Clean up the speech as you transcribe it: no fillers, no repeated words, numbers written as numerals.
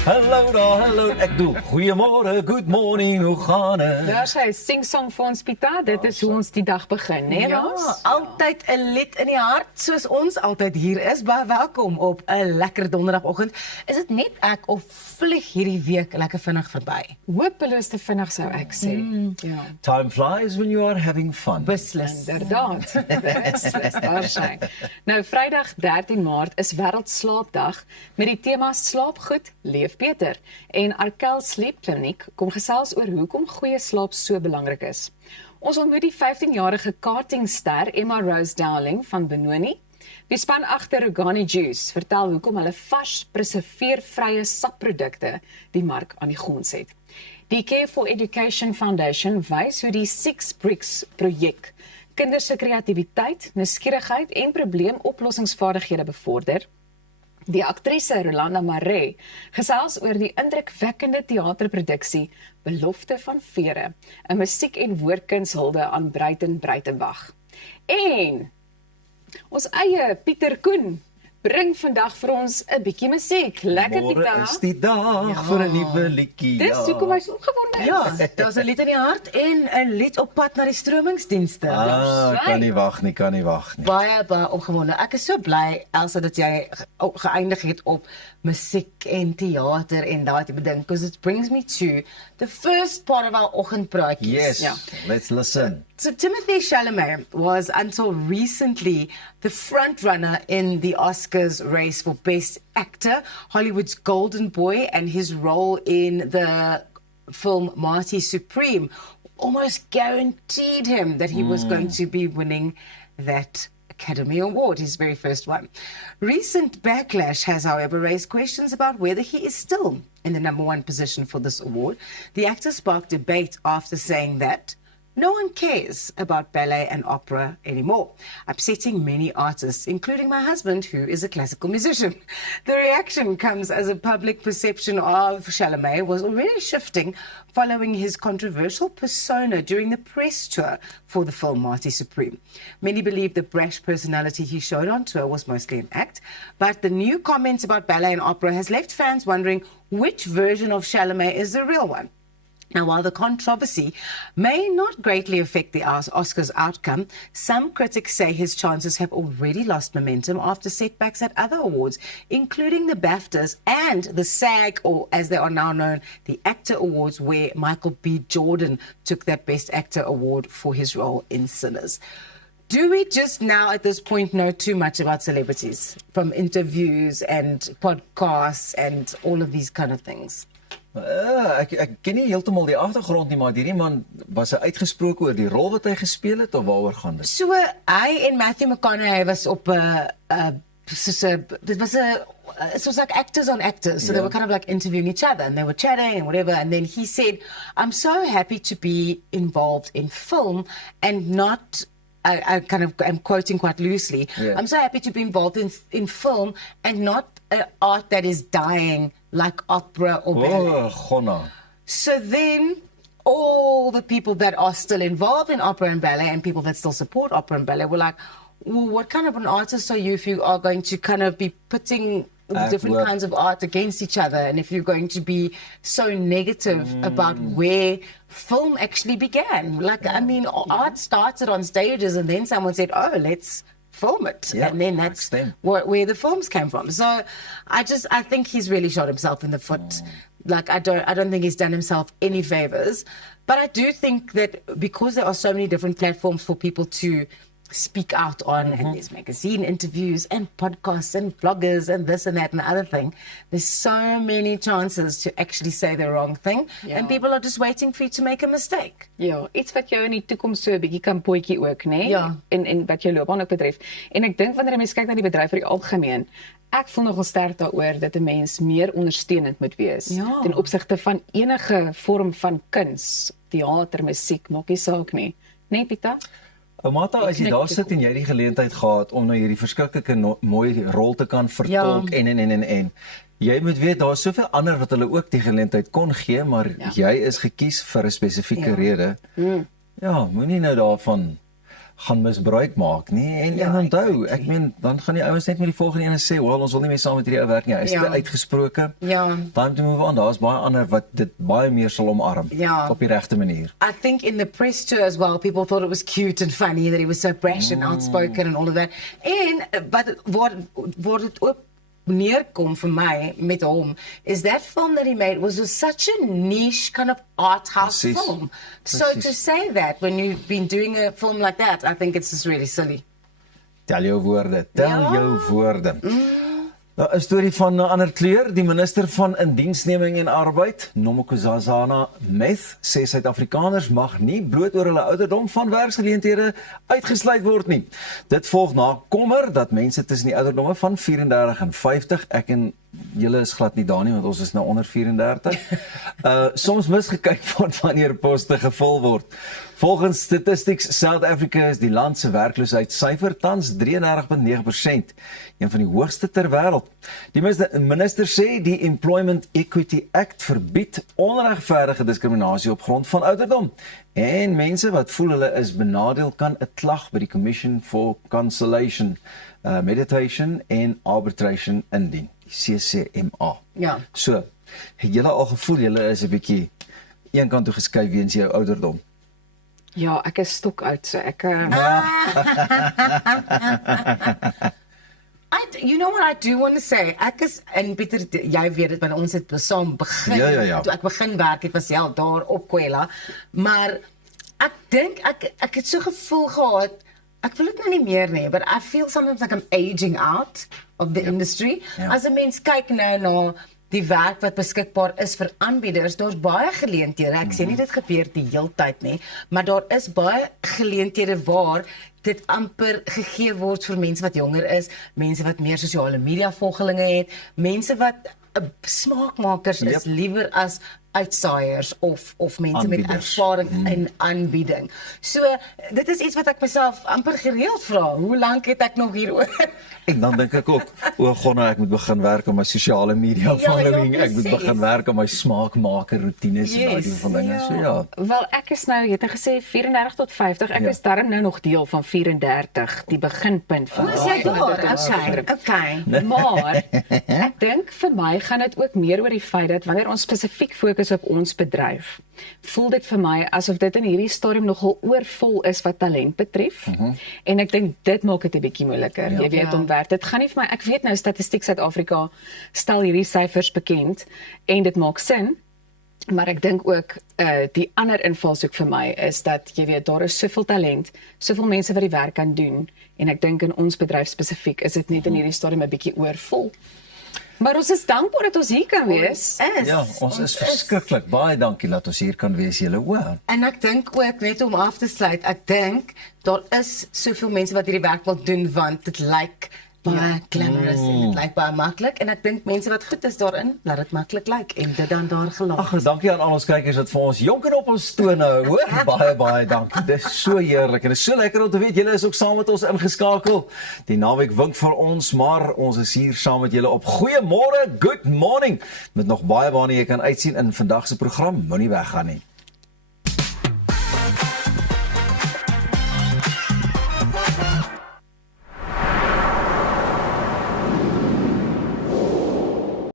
Hallo daar, hallo. Ek doe goeiemôre, good morning, hoe gaan dit? Daar sy sing-song vir ons, Pita. Dit is hoe ons die dag begin, né? Ja, altyd 'n lied in die hart, soos ons altyd hier is. Baie welkom op 'n lekker donderdagoggend. Is dit net ek of vlieg hierdie week lekker vinnig verby? Hopeloos te vinnig sou ek sê. Ja, Time flies when you are having fun. Beslis. inderdaad. Beslis, waarskynlik. Nou, Vrydag 13 Maart is Wêreldslaapdag met die tema Slaap goed, leef beter. En Arkel Sleep Kliniek kom gesels oor hoekom goeie slaap so belangrik is. Ons ontmoet die 15-jarige kartingster Emma Rose Dowling van Benoni. Die span agter Rogani Juice vertel hoekom hulle vars, preserveervrye sapprodukte die mark aan die gons het. Die Care for Education Foundation wys hoe die Six Bricks projek kinders se kreatiwiteit, nuuskierigheid en probleemoplossingsvaardighede bevorder. Die aktrise Rolanda Maree gesels oor die indrukwekkende teaterproduksie Belofte van Vere, 'n musiek- en woordkunshulde aan Breitenwag. En ons eie Pieter Koen bring vandag vir ons 'n bietjie musiek. Lekker Môre Pieter. is die dag vir 'n nuwe liedjie. Dis hoekom hy so opgewonde is. Ja, daar's 'n lied in die hart en 'n lied op pad na die stromingsdienste. Kan nie wag nie, kan nie wag nie. Baie opgewonde. Ek is so bly, Elsa, dat jy geëindig het op musiek en theater en daai tipe ding, because it brings me to the first part of our oggendpraatjies. Yes, Ja. let's listen. So Timothée Chalamet was until recently the front runner in the Oscars race for Best Actor, Hollywood's Golden Boy, and his role in the film Marty Supreme almost guaranteed him that he was going to be winning that Academy Award, his very first one. Recent backlash has, however, raised questions about whether he is still in the #1 position for this award. The actor sparked debate after saying that no one cares about ballet and opera anymore, upsetting many artists, including my husband, who is a classical musician. The reaction comes as a public perception of Chalamet was already shifting following his controversial persona during the press tour for the film Marty Supreme. Many believe the brash personality he showed on tour was mostly an act, but the new comments about ballet and opera has left fans wondering which version of Chalamet is the real one. Now, while the controversy may not greatly affect the Oscars outcome, some critics say his chances have already lost momentum after setbacks at other awards, including the BAFTAs and the SAG, or as they are now known, the ACTA Awards, where Michael B. Jordan took that Best Actor award for his role in Sinners. Do we just now at this point know too much about celebrities from interviews and podcasts and all of these kind of things? Ek ken nie heeltemal die agtergrond nie, maar hierdie man was uitgesproke oor die rol wat hy gespeel het, of waaroor gaan dit? So hy en Matthew McConaughey was op it was like actors on actors, so they were kind of like interviewing each other and they were chatting and whatever, and then he said, I'm so happy to be involved in film and not, I kind of am quoting quite loosely, I'm so happy to be involved in film and not an art that is dying like opera or ballet. Gonna. So then all the people that are still involved in opera and ballet and people that still support opera and ballet were like, well, what kind of an artist are you if you are going to kind of be putting different kinds of art against each other, and if you're going to be so negative about where film actually began? Like, I mean, art started on stages and then someone said, oh, let's film it, and then that's where the films came from. So I think he's really shot himself in the foot. Like, I don't think he's done himself any favors, but I do think that because there are so many different platforms for people to speak out on, and there's magazine interviews and podcasts and vloggers and this and that and the other thing, there's so many chances to actually say the wrong thing, and people are just waiting for you to make a mistake. Ja, iets wat jou in die toekoms so 'n bietjie kan potjie ook, né? Ja. En wat jou loopbaan ook betref. En ek dink wanneer jy mens kyk na die bedryf vir die algemeen, ek voel nogal sterk daaroor dat 'n mens meer ondersteunend moet wees ten opsigte van enige vorm van kuns, teater, musiek, maak nie saak nie. Né, Pieter? Oumata, as jy daar sit en jy die geleentheid gehad om nou hierdie verskriklike mooi rol te kan vertolk en jy moet weet daar's soveel ander wat hulle ook die geleentheid kon gee, maar jy is gekies vir 'n spesifieke rede. Ja, moenie nou daarvan gaan misbruik maak nie. En onthou, ek meen, dan gaan die ouens net met die volgende ene sê, "Wel, ons wil nie meer saam met hierdie ou werk nie." Hy is te uitgesproke. Ja. Time to move on. Daar's baie ander wat dit baie meer sal omarm op die regte manier. I think in the press tour as well, people thought it was cute and funny that he was so brash and outspoken and all of that. But what it ook neerkom vir my met hom is that film that he made was such a niche kind of art house film. So to say that when you've been doing a film like that, I think it's just really silly. Tel jou woorde. Tel jou woorde. 'n Storie van 'n ander kleur, die minister van Indiensneming en Arbeid, Nomokozazana Meth, sê Suid-Afrikaners mag nie bloot oor hulle ouderdom van werksgeleenthede uitgesluit word nie. Dit volg na kommer dat mense tussen die ouderdomme van 34 en 50, ek en julle is glad nie daar nie, want ons is nou onder 34, soms misgekyk word wanneer poste gevul word. Volgens Statistics South Africa is die land se werkloosheidssyfer tans 33,9%, een van die hoogste ter wêreld. Die minister sê die Employment Equity Act verbied onregverdige diskriminasie op grond van ouderdom. En mense wat voel hulle is benadeel kan 'n klag by die Commission for Conciliation, Mediation and Arbitration indien, die CCMA. Ja. So, het julle al gevoel julle is 'n bietjie een kant toe geskuif weens jou ouderdom? Ja, ek is stokoud, so ek You know what I do want to say? Ek is, en Pieter, jy weet dit, want ons het saam begin, Ja. toe ek begin werk, het was daar op Kwela, maar ek dink, ek het so gevoel gehad, ek voel dit nou nie meer nie, but I feel sometimes like I'm aging out of the industry. As 'n mens kyk nou na die werk wat beskikbaar is vir aanbieders, daar's baie geleenthede. Ek sê nie dit gebeur die heeltyd nie, maar daar is baie geleenthede waar dit amper gegee word vir mense wat jonger is, mense wat meer sosiale media volgelinge het, mense wat smaakmakers is liewer as uitsaaiers of mense met ervaring in aanbieding. So, dit is iets wat ek myself amper gereeld vra. Hoe lank het ek nog hieroor? En dan dink ek ook, o Gonna, ek moet begin werk aan my sosiale media following, ek moet begin werk aan my smaakmaker roetines en daai van dinge. So ja. Wel, ek is nou, jy het gesê 34 tot 50, ek is darm nou nog deel van 34, die beginpunt van. Hoe is jy daar? Okay. Maar ek dink vir my gaan dit ook meer oor die feit dat wanneer ons spesifiek fokus op ons bedryf, voel dit vir my asof dit in hierdie stadium nogal oorvol is wat talent betref. En ek dink dit maak dit 'n bietjie moeiliker. Jy weet om werk. Dit gaan nie vir my, ek weet nou Statistiek Suid-Afrika stel hierdie syfers bekend en dit maak sin. Maar ek dink ook die ander invalshoek vir my is dat jy weet daar is soveel talent, soveel mense wat die werk kan doen en ek dink in ons bedryf spesifiek is dit net in hierdie stadium 'n bietjie oorvol. Maar ons is dankbaar dat ons hier kan wees. Ja, ons is verskriklik. Baie dankie dat ons hier kan wees, julle hoor. En ek dink ook, net om af te sluit, ek dink daar is soveel mense wat hierdie werk wil doen want dit lyk baie glamorous en dit lyk baie maklik en ek dink mense wat goed is daarin, laat dit maklik lyk en dit dan daar gelaat. Ag, dankie aan al ons kykers wat vir ons jonk en op ons toon hou, hoor. Baie dankie. Dit is so heerlik en dit is so lekker om te weet julle is ook saam met ons ingeskakel. Die naweek wink vir ons, maar ons is hier saam met julle op Goeiemôre, good morning, met nog baie waarna jy kan uitsien in vandag se program. Moenie weggaan nie.